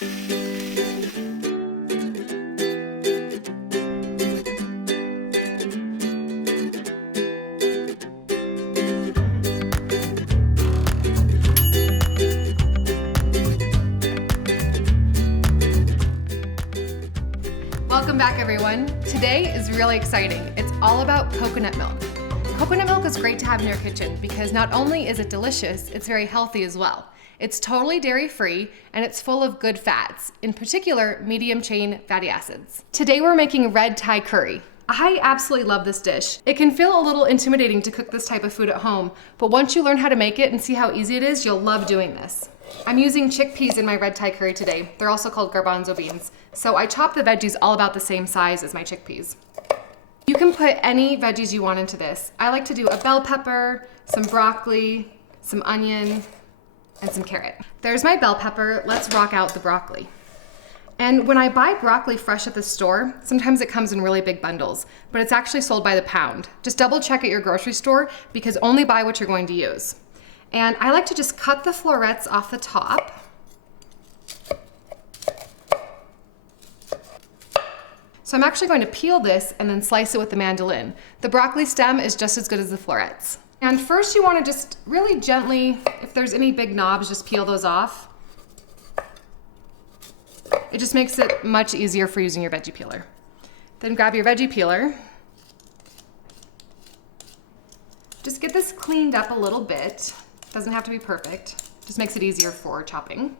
Welcome back, everyone. Today is really exciting. It's all about coconut milk. Coconut milk is great to have in your kitchen because not only is it delicious, it's very healthy as well. It's totally dairy-free and it's full of good fats, in particular medium-chain fatty acids. Today we're making red Thai curry. I absolutely love this dish. It can feel a little intimidating to cook this type of food at home, but once you learn how to make it and see how easy it is, you'll love doing this. I'm using chickpeas in my red Thai curry today. They're also called garbanzo beans. So I chopped the veggies all about the same size as my chickpeas. You can put any veggies you want into this. I like to do a bell pepper, some broccoli, some onion, and some carrot. There's my bell pepper. Let's rock out the broccoli. And when I buy broccoli fresh at the store, sometimes it comes in really big bundles, but it's actually sold by the pound. Just double check at your grocery store because only buy what you're going to use. And I like to just cut the florets off the top. So I'm actually going to peel this and then slice it with the mandolin. The broccoli stem is just as good as the florets. And first you want to just really gently, if there's any big knobs, just peel those off. It just makes it much easier for using your veggie peeler. Then grab your veggie peeler. Just get this cleaned up a little bit. Doesn't have to be perfect. Just makes it easier for chopping.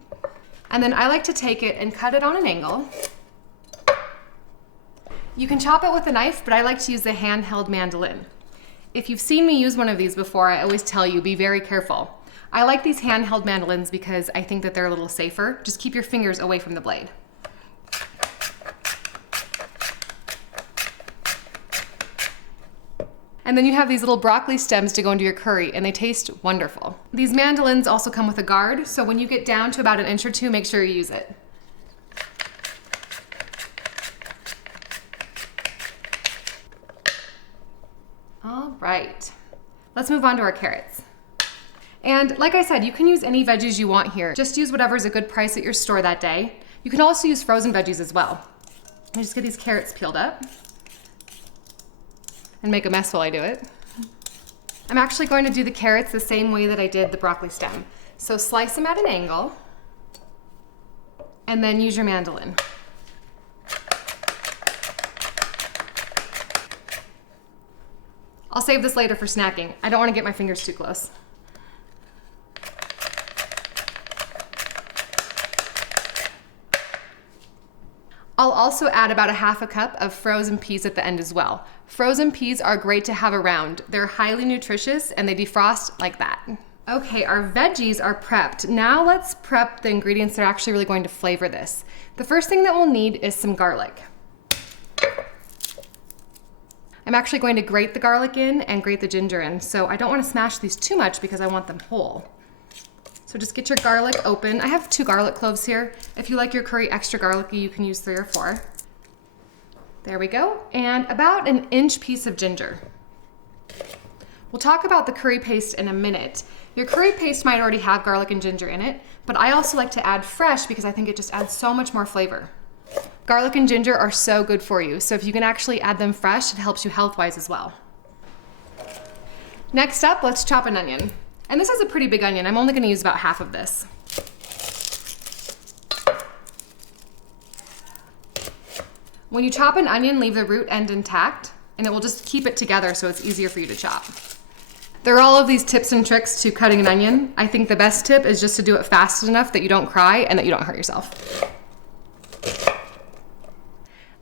And then I like to take it and cut it on an angle. You can chop it with a knife, but I like to use the handheld mandolin. If you've seen me use one of these before, I always tell you, be very careful. I like these handheld mandolins because I think that they're a little safer. Just keep your fingers away from the blade. And then you have these little broccoli stems to go into your curry, and they taste wonderful. These mandolins also come with a guard, so when you get down to about an inch or two, make sure you use it. All right, let's move on to our carrots. And like I said, you can use any veggies you want here. Just use whatever's a good price at your store that day. You can also use frozen veggies as well. Let me just get these carrots peeled up and make a mess while I do it. I'm actually going to do the carrots the same way that I did the broccoli stem. So slice them at an angle and then use your mandolin. I'll save this later for snacking. I don't want to get my fingers too close. I'll also add about 1/2 cup of frozen peas at the end as well. Frozen peas are great to have around. They're highly nutritious and they defrost like that. Okay, our veggies are prepped. Now let's prep the ingredients that are actually really going to flavor this. The first thing that we'll need is some garlic. I'm actually going to grate the garlic in and grate the ginger in, so I don't want to smash these too much because I want them whole. So just get your garlic open. I have 2 garlic cloves here. If you like your curry extra garlicky, you can use 3 or 4. There we go. And about an inch piece of ginger. We'll talk about the curry paste in a minute. Your curry paste might already have garlic and ginger in it, but I also like to add fresh because I think it just adds so much more flavor. Garlic and ginger are so good for you, so if you can actually add them fresh, it helps you health-wise as well. Next up, let's chop an onion. And this is a pretty big onion. I'm only going to use about half of this. When you chop an onion, leave the root end intact, and it will just keep it together so it's easier for you to chop. There are all of these tips and tricks to cutting an onion. I think the best tip is just to do it fast enough that you don't cry and that you don't hurt yourself.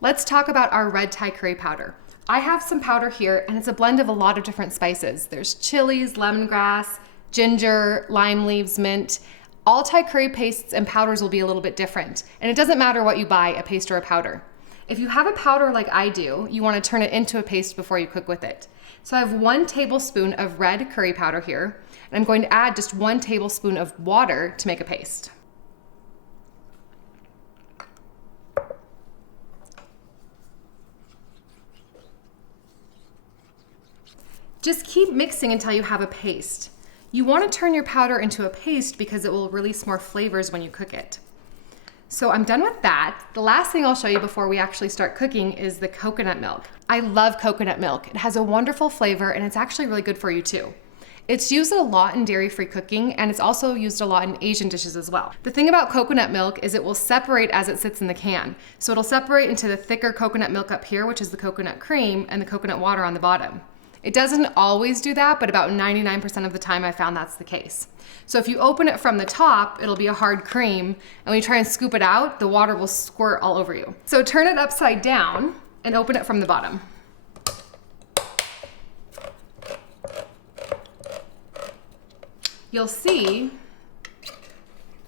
Let's talk about our red Thai curry powder. I have some powder here, and it's a blend of a lot of different spices. There's chilies, lemongrass, ginger, lime leaves, mint. All Thai curry pastes and powders will be a little bit different, and it doesn't matter what you buy, a paste or a powder. If you have a powder like I do, you want to turn it into a paste before you cook with it. So I have 1 tablespoon of red curry powder here, and I'm going to add just 1 tablespoon of water to make a paste. Just keep mixing until you have a paste. You want to turn your powder into a paste because it will release more flavors when you cook it. So I'm done with that. The last thing I'll show you before we actually start cooking is the coconut milk. I love coconut milk. It has a wonderful flavor and it's actually really good for you too. It's used a lot in dairy-free cooking and it's also used a lot in Asian dishes as well. The thing about coconut milk is it will separate as it sits in the can. So it'll separate into the thicker coconut milk up here, which is the coconut cream, and the coconut water on the bottom. It doesn't always do that, but about 99% of the time I found that's the case. So if you open it from the top, it'll be a hard cream, and when you try and scoop it out, the water will squirt all over you. So turn it upside down and open it from the bottom. You'll see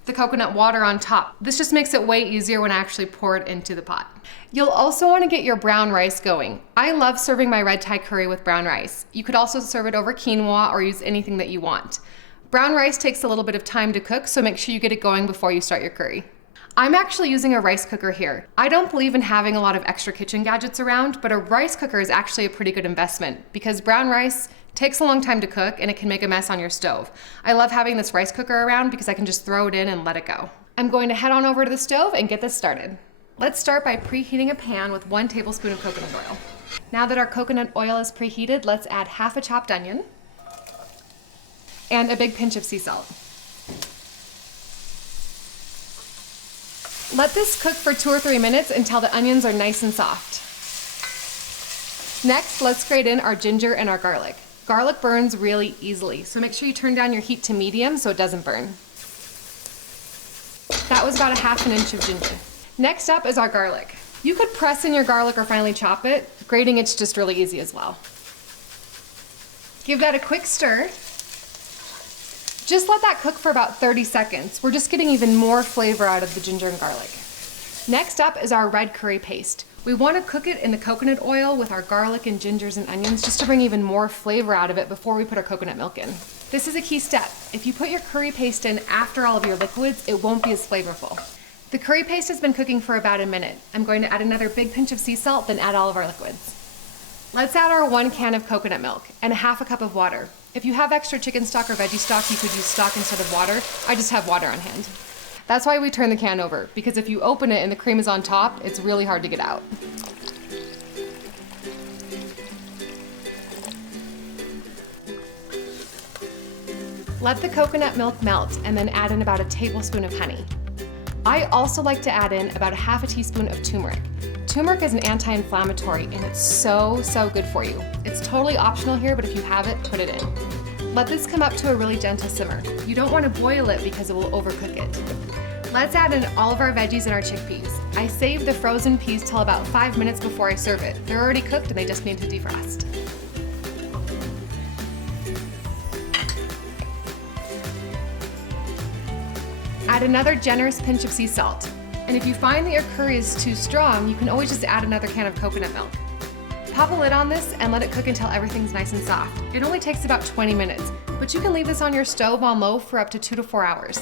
the coconut water on top. This just makes it way easier when I actually pour it into the pot. You'll also want to get your brown rice going. I love serving my red Thai curry with brown rice. You could also serve it over quinoa or use anything that you want. Brown rice takes a little bit of time to cook, so make sure you get it going before you start your curry. I'm actually using a rice cooker here. I don't believe in having a lot of extra kitchen gadgets around, but a rice cooker is actually a pretty good investment because brown rice takes a long time to cook and it can make a mess on your stove. I love having this rice cooker around because I can just throw it in and let it go. I'm going to head on over to the stove and get this started. Let's start by preheating a pan with 1 tablespoon of coconut oil. Now that our coconut oil is preheated, let's add half a chopped onion and a big pinch of sea salt. Let this cook for 2 or 3 minutes until the onions are nice and soft. Next, let's grate in our ginger and our garlic. Garlic burns really easily, so make sure you turn down your heat to medium so it doesn't burn. That was about a ½ inch of ginger. Next up is our garlic. You could press in your garlic or finely chop it. Grating it's just really easy as well. Give that a quick stir. Just let that cook for about 30 seconds. We're just getting even more flavor out of the ginger and garlic. Next up is our red curry paste. We want to cook it in the coconut oil with our garlic and gingers and onions just to bring even more flavor out of it before we put our coconut milk in. This is a key step. If you put your curry paste in after all of your liquids, it won't be as flavorful. The curry paste has been cooking for about a minute. I'm going to add another big pinch of sea salt, then add all of our liquids. Let's add our 1 can of coconut milk and a ½ cup of water. If you have extra chicken stock or veggie stock, you could use stock instead of water. I just have water on hand. That's why we turn the can over, because if you open it and the cream is on top, it's really hard to get out. Let the coconut milk melt and then add in about a tablespoon of honey. I also like to add in about a ½ teaspoon of turmeric. Turmeric is an anti-inflammatory and it's so good for you. It's totally optional here, but if you have it, put it in. Let this come up to a really gentle simmer. You don't want to boil it because it will overcook it. Let's add in all of our veggies and our chickpeas. I save the frozen peas till about 5 minutes before I serve it. They're already cooked and they just need to defrost. Add another generous pinch of sea salt. And if you find that your curry is too strong, you can always just add another can of coconut milk. Pop a lid on this and let it cook until everything's nice and soft. It only takes about 20 minutes, but you can leave this on your stove on low for up to 2 to 4 hours.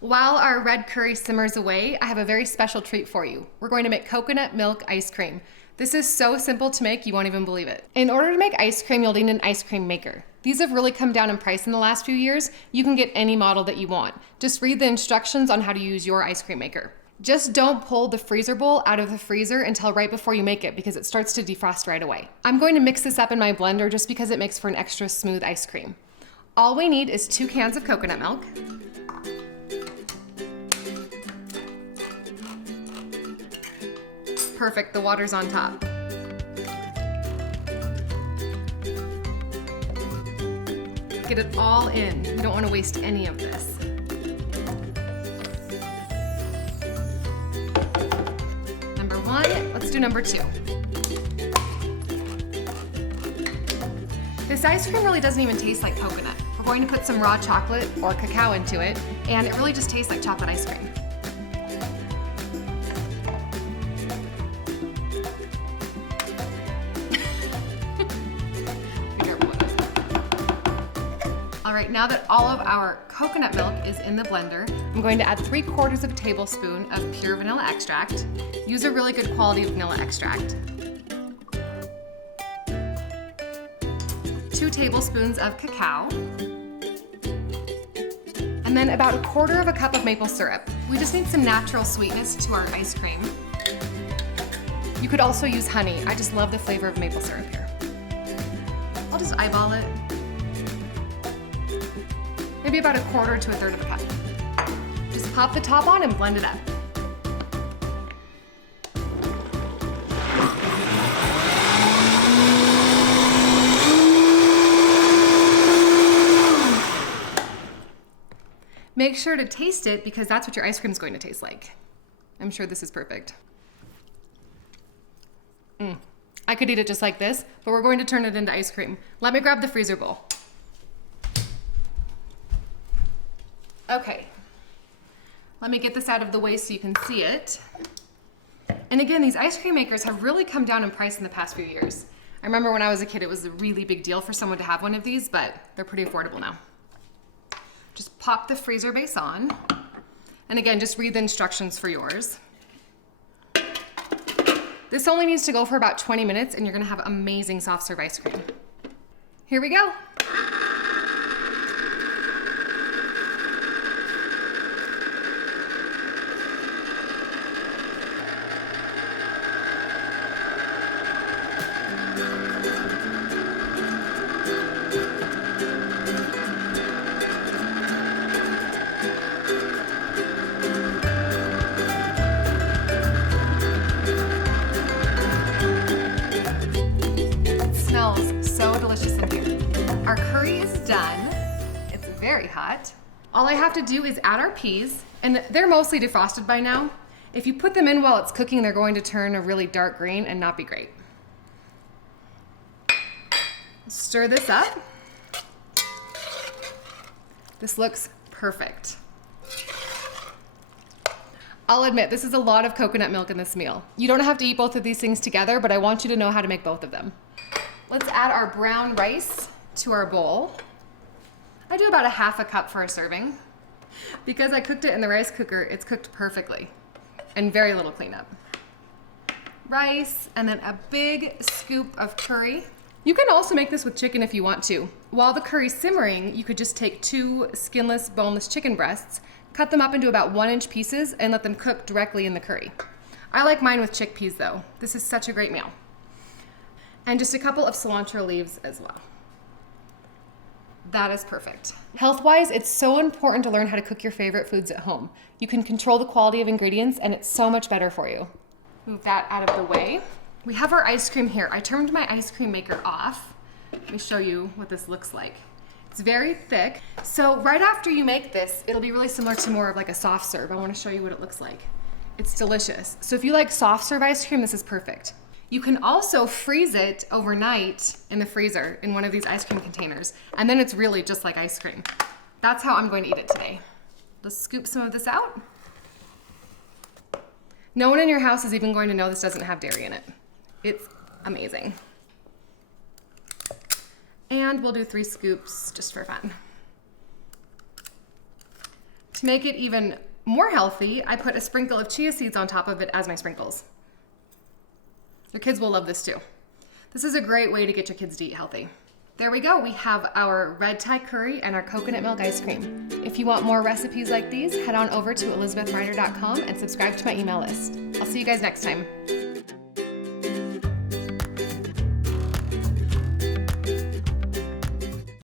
While our red curry simmers away, I have a very special treat for you. We're going to make coconut milk ice cream. This is so simple to make, you won't even believe it. In order to make ice cream, you'll need an ice cream maker. These have really come down in price in the last few years. You can get any model that you want. Just read the instructions on how to use your ice cream maker. Just don't pull the freezer bowl out of the freezer until right before you make it because it starts to defrost right away. I'm going to mix this up in my blender just because it makes for an extra smooth ice cream. All we need is 2 cans of coconut milk, perfect, the water's on top. Get it all in. You don't want to waste any of this. Number 1, let's do number 2. This ice cream really doesn't even taste like coconut. We're going to put some raw chocolate or cacao into it, and it really just tastes like chocolate ice cream. All right, now that all of our coconut milk is in the blender, I'm going to add 3/4 tablespoon of pure vanilla extract. Use a really good quality vanilla extract. 2 tablespoons of cacao. And and then about 1/4 cup of maple syrup. We just need some natural sweetness to our ice cream. You could also use honey. I just love the flavor of maple syrup here. I'll just eyeball it. Maybe about 1/4 to 1/3 cup. Just pop the top on and blend it up. Make sure to taste it because that's what your ice cream is going to taste like. I'm sure this is perfect. I could eat it just like this, but we're going to turn it into ice cream. Let me grab the freezer bowl. Okay, let me get this out of the way so you can see it. And again, these ice cream makers have really come down in price in the past few years. I remember when I was a kid, it was a really big deal for someone to have one of these, but they're pretty affordable now. Just pop the freezer base on. And again, just read the instructions for yours. This only needs to go for about 20 minutes and you're gonna have amazing soft serve ice cream. Here we go. So delicious in here. Our curry is done. It's very hot. All I have to do is add our peas, and they're mostly defrosted by now. If you put them in while it's cooking, they're going to turn a really dark green and not be great. Stir this up. This looks perfect. I'll admit, this is a lot of coconut milk in this meal. You don't have to eat both of these things together, but I want you to know how to make both of them. Let's add our brown rice to our bowl. I do about 1/2 cup for a serving. Because I cooked it in the rice cooker, it's cooked perfectly and very little cleanup. Rice, and then a big scoop of curry. You can also make this with chicken if you want to. While the curry's simmering, you could just take 2 skinless, boneless chicken breasts, cut them up into about 1-inch pieces, and let them cook directly in the curry. I like mine with chickpeas though. This is such a great meal. And just a couple of cilantro leaves as well. That is perfect. Health-wise, it's so important to learn how to cook your favorite foods at home. You can control the quality of ingredients and it's so much better for you. Move that out of the way. We have our ice cream here. I turned my ice cream maker off. Let me show you what this looks like. It's very thick. So right after you make this, it'll be really similar to more of like a soft serve. I want to show you what it looks like. It's delicious. So if you like soft serve ice cream, this is perfect. You can also freeze it overnight in the freezer in one of these ice cream containers, and then it's really just like ice cream. That's how I'm going to eat it today. Let's scoop some of this out. No one in your house is even going to know this doesn't have dairy in it. It's amazing. And we'll do 3 scoops just for fun. To make it even more healthy, I put a sprinkle of chia seeds on top of it as my sprinkles. Your kids will love this too. This is a great way to get your kids to eat healthy. There we go. We have our red Thai curry and our coconut milk ice cream. If you want more recipes like these, head on over to elizabethreiner.com and subscribe to my email list. I'll see you guys next time.